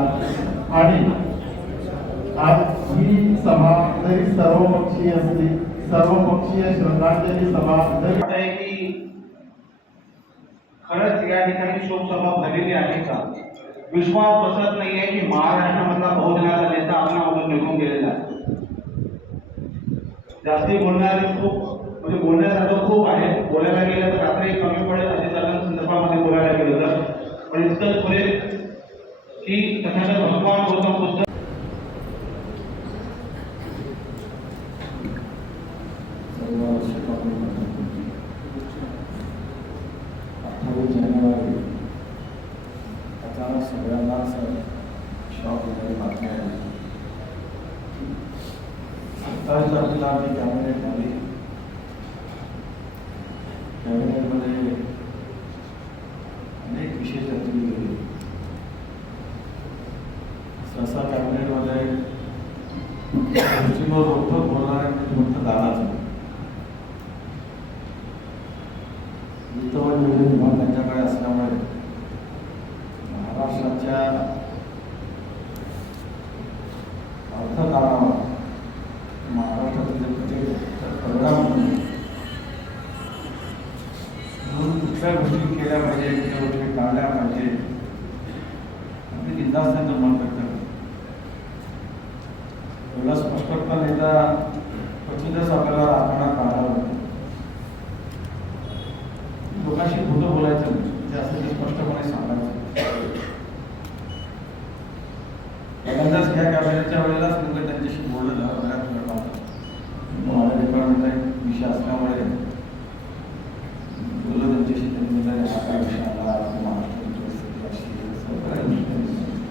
केला. आणि आज ही सभा जरी सर्वपक्षीय असली सर्वपक्षीय श्रद्धांजली सभा जरी आहे की खरंच या ठिकाणी शोकसभा भरलेली आहे का? विश्वास बसत नाहीये की महाराष्ट्रामधला बहुजनाचा नेता आपल्यामधून निघून गेलेला आहे. जास्ती बोलणारे खूप म्हणजे बोलण्यासारखं खूप आहे बोलायला गेलं तर रात्री कमी पडेल अशा संदर्भामध्ये बोलायला गेलं तर. पण इतकं पुढे की तथागत भगवान गौतम बुद्ध अठ्ठावीस जानेवारी अचानक सगळ्यांनाच शॉक वगैरे बातमी आली सत्तावीस तारखेला आम्ही कॅबिनेट कॅबिनेटमध्ये अनेक विषय चर्चेली तसा सहसा कॅबिनेटमध्ये गोष्टींवर रोखोक म्हणजे फक्त दादाच वित्तवन योजना विभाग त्यांच्याकडे असल्यामुळे महाराष्ट्राच्या अर्थकारणावर महाराष्ट्रातील जे प्रत्येक परिणाम होतो. म्हणून कुठल्या गोष्टी केल्या पाहिजे कुठल्या गोष्टी टाळल्या पाहिजे अगदी बिंदास त्यांचं मन व्यक्त करतं एवढा स्पष्टपणा नेता क्वचितच आपल्याला राखण्यात आला होता लोकांशी खोटं बोलायचं नाही. जे ते स्पष्टपणे सांगायचं पहिल्यांदाच ह्या कॅबिनेटच्या वेळेलाच नेमकं त्यांच्याशी बोललं बऱ्याच वेळा माझ्या विषय असल्यामुळे बोललो त्यांच्याशी त्यांनी म्हटलं, हा काय विषय आला महाराष्ट्राची परिस्थिती अशी आहे, असं बऱ्याच गोष्टी त्यांनी सांगितल्या.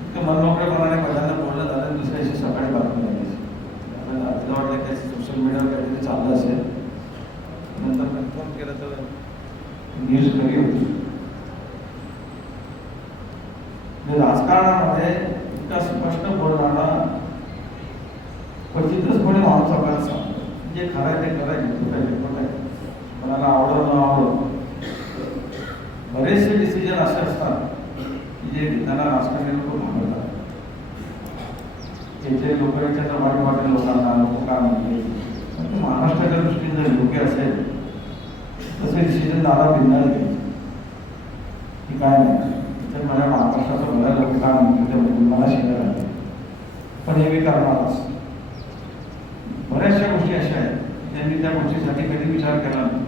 इतकं मनमोकळेपणाने पहिल्यांदा बोललं झालं आणि दुसऱ्या दिवशी सकाळी बातमी द्यायची आपल्याला वाटलं की सोशल मीडियावर काहीतरी चाललं असेल नंतर कन्फर्म केलं तर न्यूज खरी होती राजकारणामध्ये इतका स्पष्ट बोलणारा क्वचितच कोणी माणूस आपल्याला सांगतो. जे खरं आहे ते खरं आहे खोटं आहे खोटं आहे. कोणाला आवडत न आवडत बरेचसे डिसिजन असे असतात की जे घेताना राजकारणी लोक घाबरतात त्याचे लोक याच्या वाईट वाटेल लोकांना लोक काय म्हणतील? महाराष्ट्राच्या दृष्टीने जर योग्य असेल तसं डिसिजन दादा बिंदास की काय नाही. तर माझ्या महाराष्ट्राचं बऱ्याच लोक काय म्हणतील ते मला शिकायला आहे. पण हे मी करणारच. बऱ्याचशा गोष्टी अशा आहेत त्यांनी त्या गोष्टीसाठी कधी विचार केला नाही.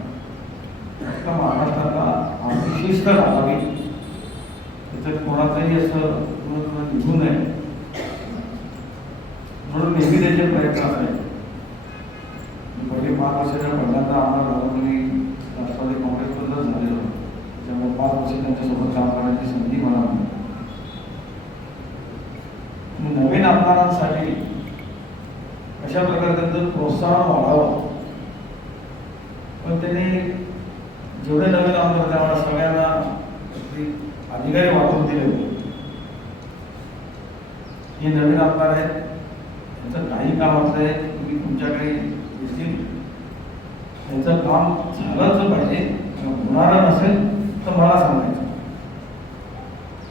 फक्त महाराष्ट्राला आपली शिस्त राहावी त्याच्यात कोणाचंही असं निघू नये. म्हणून नेहमी त्याचे प्रयत्न असायचे पहिले पाच वर्षाच्या पहिल्यांदा आम्हाला लावून राष्ट्रवादी काँग्रेसमधूनच झालेलो त्याच्यामुळे पाच वर्ष त्यांच्यासोबत काम करण्याची संधी मला मिळाली. नवीन आमदारांसाठी अशा प्रकारे त्यांचं प्रोत्साहन वाढावं. पण त्यांनी जेवढे नवीन आमदार त्यामुळे सगळ्यांना अधिकारी वाटून दिले होते. हे नवीन आमदार आहेत. त्यांचं काही काम असलं आहे तुम्ही तुमच्याकडे त्यांचं काम झालंच पाहिजे. होणार नसेल तर मला सांगायचं.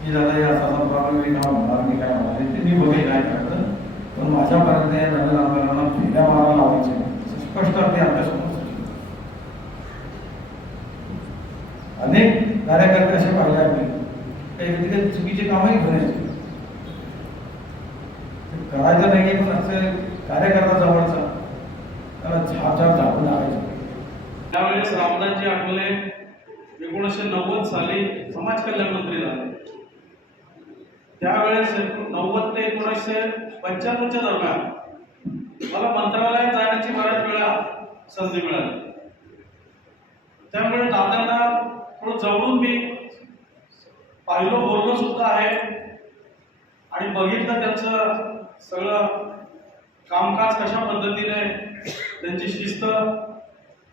की दादा हे असा प्रॉब्लेम मी काम होणार मी काय होणार ते मी बघेन काय करतं. पण माझ्यापर्यंत या नवीन आमदारांना फेऱ्या मारायला लावायचे स्पष्ट अगदी आमच्यासमोर सांगितलं. अनेक कार्यकर्ते असे पाहिले आम्ही काही कधी काही चुकीचे कामही करायचे करायचं नाही पण असं कार्यकर्ता जवळचा त्याला झाप झाप झापून लागायचं त्यावेळेस रामदासजी आठवले एकोणीसशे नव्वद साली समाज कल्याण मंत्री झाले. त्यावेळेस नव्वद ते एकोणीसशे पंच्याण्णवच्या दरम्यान मला मंत्रालयात जाण्याची बऱ्याच वेळा संधी मिळाली. त्यामुळे दादांना थोडं जवळून मी पाहिलो बोललो सुद्धा आहे. आणि बघितलं त्यांचं सगळं कामकाज कशा पद्धतीने त्यांची शिस्त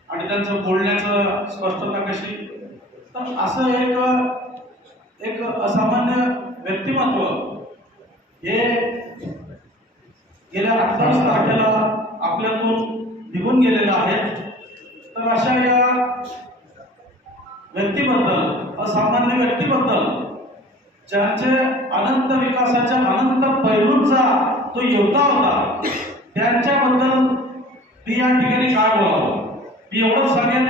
आणि त्यांचं बोलण्याचं स्पष्टता कशी? तर असं एक एक असामान्य व्यक्तिमत्व हे गेल्या अठ्ठावीस तारखेला आपल्यातून निघून गेलेलं आहे. तर अशा या व्यक्तीबद्दल असामान्य व्यक्तीबद्दल ज्यांचे अनंत विकासाच्या अनंत पैलूंचा तो योद्धा होता त्यांच्याबद्दल मी या ठिकाणी काय बोलावं मी एवढंच सांगेन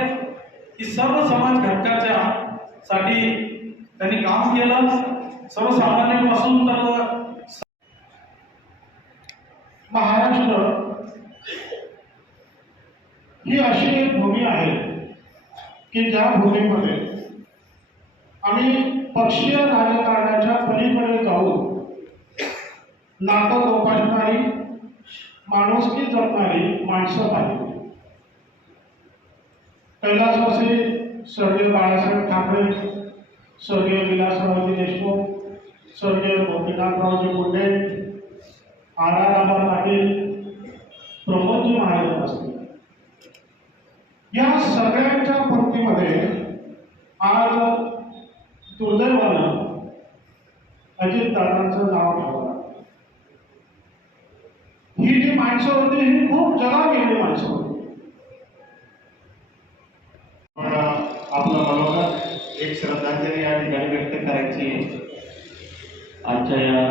की सर्व समाज घटकाच्या साठी त्यांनी काम केलं. सर्वसामान्यांपासून तर महाराष्ट्र ही अशी एक भूमी आहे की ज्या भूमीमध्ये आम्ही पक्षीय राजकारणाच्या पलीकडे जाऊन नातं जोपासणारी माणुसकी जपणारी माणसं पाहिली. कैलासवासी स्वर्गीय बाळासाहेब ठाकरे स्वर्गीय विलासरावजी देशमुख स्वर्गीय गोपीनाथरावजी मुंडे आराराबा पाटील प्रमोदजी महाराज असतील. या सगळ्यांच्या पंक्तीमध्ये आज दुर्दैवानं अजितदादांचं नाव ठेवलं. ही जी माणसं होती ही खूप जगा गेली माणसं होती पण आपलं मनोगत एक श्रद्धांजली या ठिकाणी व्यक्त करायची आजच्या या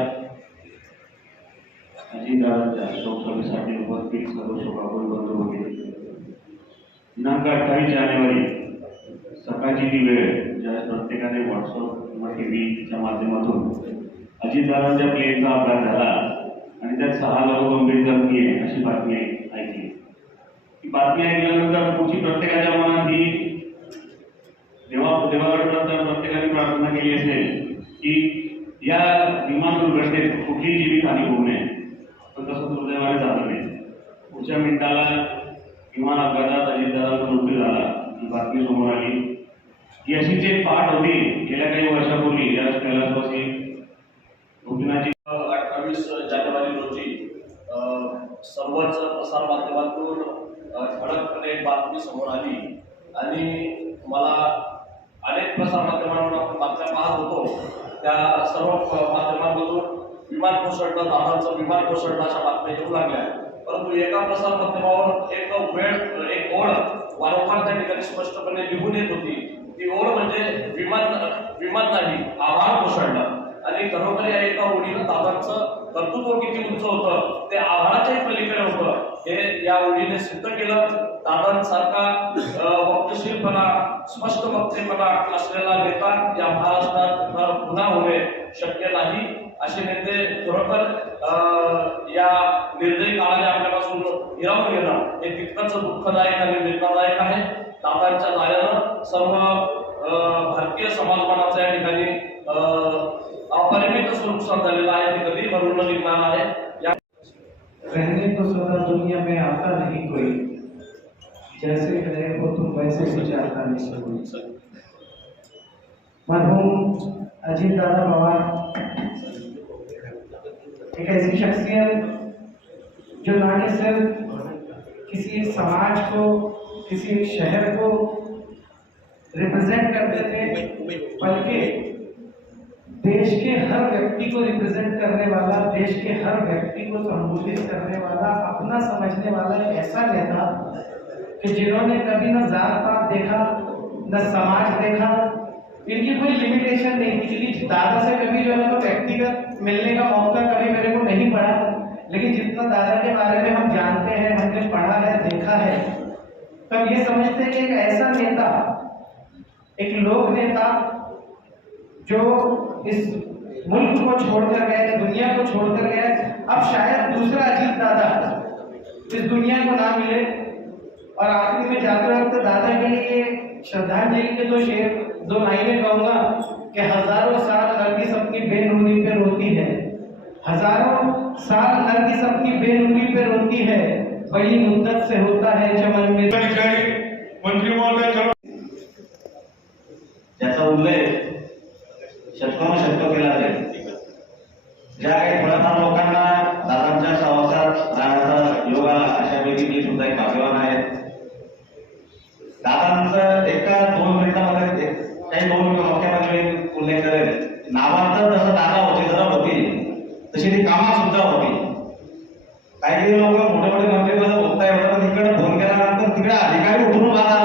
अजितदादांच्या शोकसभेसाठी उपस्थित सर्व शोकाकुल बंधू भगिनी दिनांक अठ्ठावीस जानेवारी सकाळची ती वेळ ज्या प्रत्येकाने व्हॉट्सअप किंवा टी व्हीच्या माध्यमातून अजितदारांच्या प्लेनचा अपघात झाला आणि त्यात सहा लोक गंभीर जखमी आहे अशी बातमी ऐकली. ही बातमी ऐकल्यानंतर पुढची प्रत्येकाच्या मनात ही देवाकडे प्रत्येकाने प्रार्थना केली असेल की या विमान दुर्घटनेत कुठलीही जीवितहानी होऊ नये. पण तसं दुर्दैवाने झालं नाही. पुढच्या मिनिटाला विमान अपघातात अजितदादांचा मृत्यू झाला. ही बातमी समोर आली. ही अशी जे पाठ होती गेल्या काही वर्षापूर्वी या कैलासवासी रुग्णाची अठ्ठावीस जानेवारी रोजी सर्वच प्रसार माध्यमातून ठळकपणे बातमी समोर आली. आणि मला अनेक प्रसार माध्यमांवर आपण बातम्या पाहत होतो. त्या सर्व माध्यमांमधून विमान कोसळलं दादांचं विमान कोसळलं अशा बातम्या येऊ लागल्या परंतु एका प्रसार माध्यमावर एक वेळ एक ओळ वारंवार त्या ठिकाणी स्पष्टपणे लिहून येत होती. ती ओळ म्हणजे विमान विमान नाही आभार कोसळलं. आणि खरोखर या एका ओळीनं दादांचं कर्तृत्व किती उंच होतं ते आभाराच्याही पलीकडे होतं हे या ओळीने सिद्ध केलं. दादांसारखा वक्तशीरपणा स्पष्ट वक्तेपणा असलेला नेता या महाराष्ट्रात पुन्हा होणे शक्य नाही. असे नेते खरोखर अं, या निर्दयी काळाने आपल्यापासून हिरावून घेणं हे तितकंच दुःखदायक आणि वेदनादायक आहे. दादांच्या जाण्यानं सर्व अं, भारतीय समाजमानाचं या ठिकाणी अं, अपरिमित नुकसान झालेलं वैसे कुछ आता मरहूम अजीत दादा पवार एक ऐसी शख्सियत जो ना कि सिर्फ़ किसी समाज को किसी शहर को रिप्रेजेंट करते थे बल्कि देश के हर व्यक्ति को रिप्रेजेंट करने वाला देश के हर व्यक्ति को संबोधित करने वाला अपना समझने वाला ऐसा नेता कि जिन्होंने कभी न जात पात देखा, न समाज देखा, इनकी कोई लिमिटेशन नहीं थी दादा से कभी जो है तो व्यक्तिगत मिलने का मौका कभी मेरे को नहीं पड़ा। लेकिन जितना दादा के बारे में हम जानते हैं, हमने पढ़ा है, देखा है तो हम ये समझते हैं कि एक ऐसा नेता, एक लोक नेता, जो इस मुल्क को छोड़कर गए दुनिया को छोड़कर गए अब शायद दूसरा अजीत दादा इस दुनिया को ना मिले। और आखिरी में जाते वक्त दादा के लिए श्रद्धांजलि के दो शेर दो लाइनें कहूँगा कि हज़ारों साल लड़की सबकी बेनूरी पे रोती है। हज़ारों साल नरगिस अपनी बेनूरी पे रोती है। बड़ी मुद्दत से होता है चमन में। त्याचा उल्लेख शतकानुशतक केला जाईल ज्या काही थोड्याफार लोकांना दादांच्या सहवासात राहण्याचा योग आला अशापैकी मी सुद्धा एक भाग्यवान आहे लोक मोठे मोठे मंत्री पद तिकडे फोन केल्यानंतर तिकडे अधिकारी उठून बाहेर